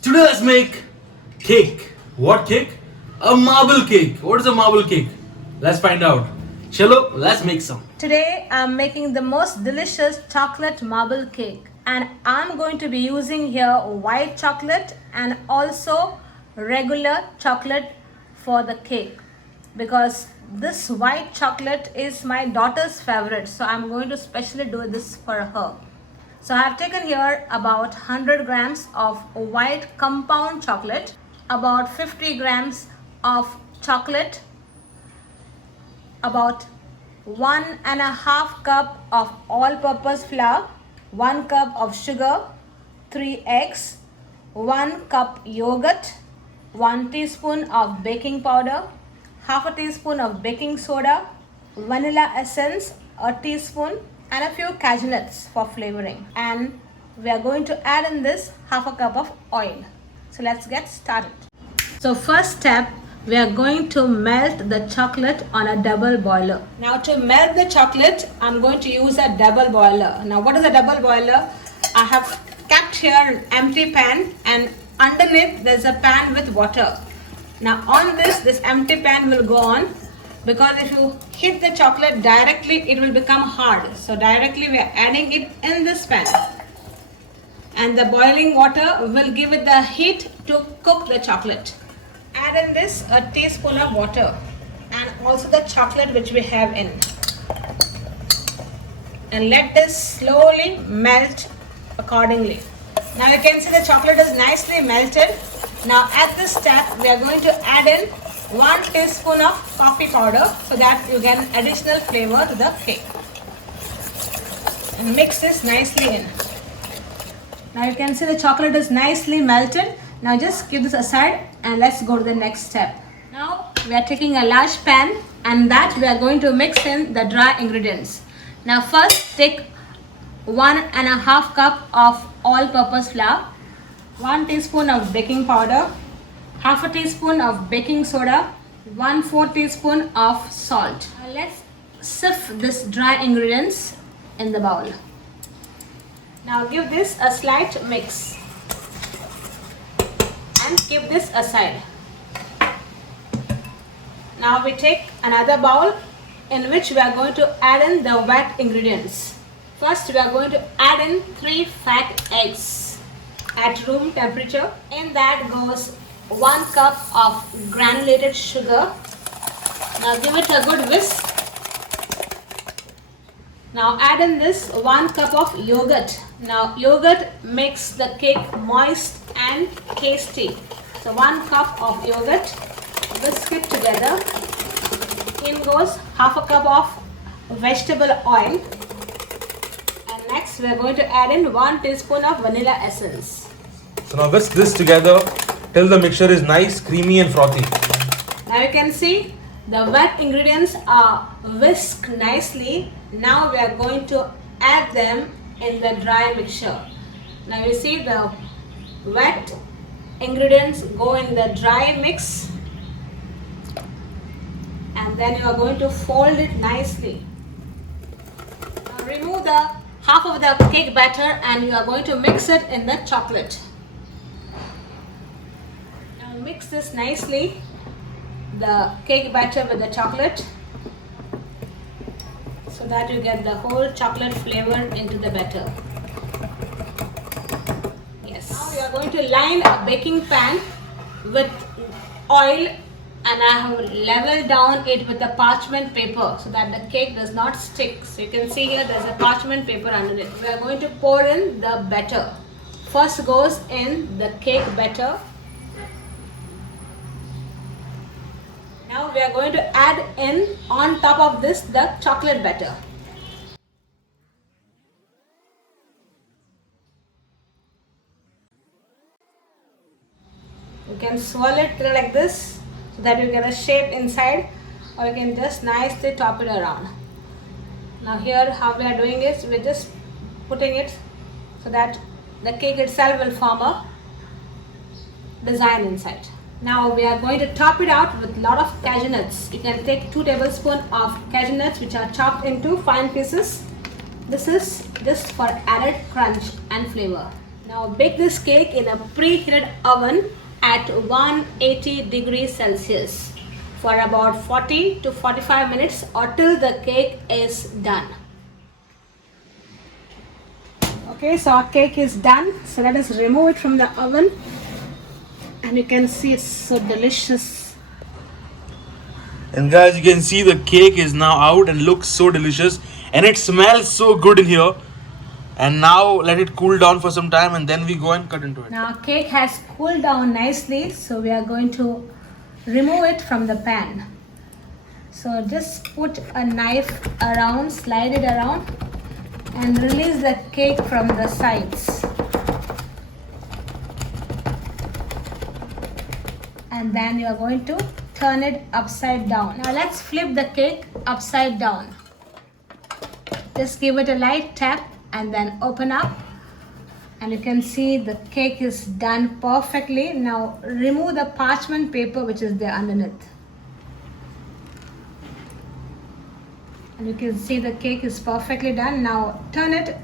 Today let's make cake. What cake? A marble cake. What is a marble cake? Let's find out. Chalo, let's make some. Today I'm making the most delicious chocolate marble cake, and I'm going to be using here white chocolate and also regular chocolate for the cake, because this white chocolate is my daughter's favorite, so I'm going to specially do this for her. So I have taken here about 100 grams of white compound chocolate, about 50 grams of chocolate, about 1.5 cup of all-purpose flour, 1 cup of sugar, 3 eggs, 1 cup yogurt, 1 teaspoon of baking powder, half a teaspoon of baking soda, vanilla essence, a teaspoon, and a few cashew nuts for flavoring. And we are going to add in this half a cup of oil. So let's get started. So first step, we are going to melt the chocolate on a double boiler. Now to melt the chocolate, I'm going to use a double boiler. Now what is a double boiler? I have kept here an empty pan, and underneath there's a pan with water. Now on this empty pan will go on, because if you hit the chocolate directly, it will become hard. So directly we are adding it in this pan, and the boiling water will give it the heat to cook the chocolate. Add in this a teaspoon of water and also the chocolate which we have in, and let this slowly melt accordingly. Now you can see the chocolate is nicely melted. Now at this step we are going to add in 1 teaspoon of coffee powder, so that you get additional flavor to the cake. And mix this nicely in. Now you can see the chocolate is nicely melted. Now just keep this aside and let's go to the next step. Now we are taking a large pan, and that we are going to mix in the dry ingredients. Now first take 1.5 cup of all-purpose flour, 1 teaspoon of baking powder, half a teaspoon of baking soda, 1/4 teaspoon of salt. Now let's sift this dry ingredients in the bowl. Now give this a slight mix and keep this aside. Now we take another bowl in which we are going to add in the wet ingredients. First we are going to add in 3 fat eggs at room temperature. In that goes 1 cup of granulated sugar. Now give it a good whisk. Now add in this 1 cup of yogurt. Now yogurt makes the cake moist and tasty. So 1 cup of yogurt, whisk it together. In goes half a cup of vegetable oil. And next we are going to add in 1 teaspoon of vanilla essence. So now whisk this together till the mixture is nice, creamy and frothy. Now you can see the wet ingredients are whisked nicely. Now we are going to add them in the dry mixture. Now you see the wet ingredients go in the dry mix, and then you are going to fold it nicely. Now remove the half of the cake batter, and you are going to mix it in the chocolate. Now mix this nicely, the cake batter with the chocolate, so that you get the whole chocolate flavor into the batter. Yes. Now you are going to line a baking pan with oil, and I have leveled down it with a parchment paper so that the cake does not stick. So you can see here there's a parchment paper underneath. We are going to pour in the batter. First goes in the cake batter. Now we are going to add in on top of this the chocolate batter. You can swirl it like this so that you get a shape inside, or you can just nicely top it around. Now here how we are doing is we're just putting it so that the cake itself will form a design inside. Now we are going to top it out with a lot of cashew nuts. You can take 2 tablespoons of cashew nuts which are chopped into fine pieces. This is just for added crunch and flavor. Now bake this cake in a preheated oven at 180 degrees Celsius for about 40 to 45 minutes or till the cake is done. Okay, so our cake is done. So let us remove it from the oven. And you can see it's so delicious. And guys, you can see the cake is now out and looks so delicious. And it smells so good in here. And now let it cool down for some time and then we go and cut into it. Now our cake has cooled down nicely. So we are going to remove it from the pan. So just put a knife around, slide it around, and release the cake from the sides. And then you are going to turn it upside down. Now let's flip the cake upside down. Just give it a light tap and then open up. And you can see the cake is done perfectly. Now remove the parchment paper which is there underneath. And you can see the cake is perfectly done. Now turn it,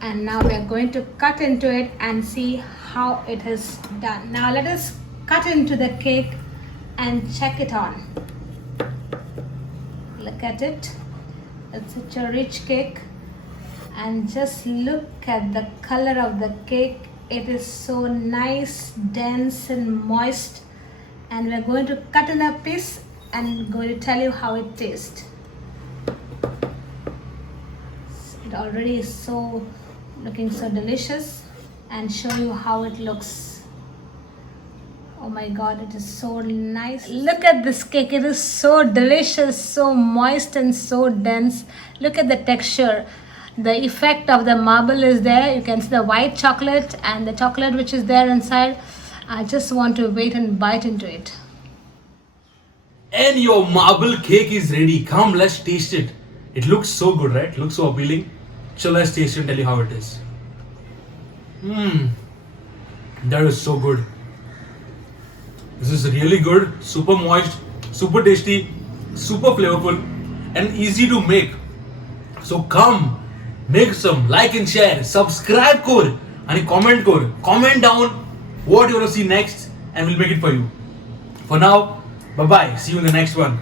and now we are going to cut into it and see how it is done. Now let us cut into the cake and check it on. Look at it. It's such a rich cake, and just look at the color of the cake. It is so nice, dense and moist, and we are going to cut in a piece and going to tell you how it tastes. It already is so looking so delicious, and show you how it looks. Oh my god, it is so nice. Look at this cake. It is so delicious, so moist and so dense. Look at the texture. The effect of the marble is there. You can see the white chocolate and the chocolate which is there inside. I just want to wait and bite into it. And your marble cake is ready. Come, let's taste it. It looks so good, right? Looks so appealing. So let's taste it and tell you how it is. That is so good. This is really good, super moist, super tasty, super flavorful, and easy to make. So come, make some, like and share, subscribe kor, and comment kor. Comment down what you want to see next, and we'll make it for you. For now, bye bye. See you in the next one.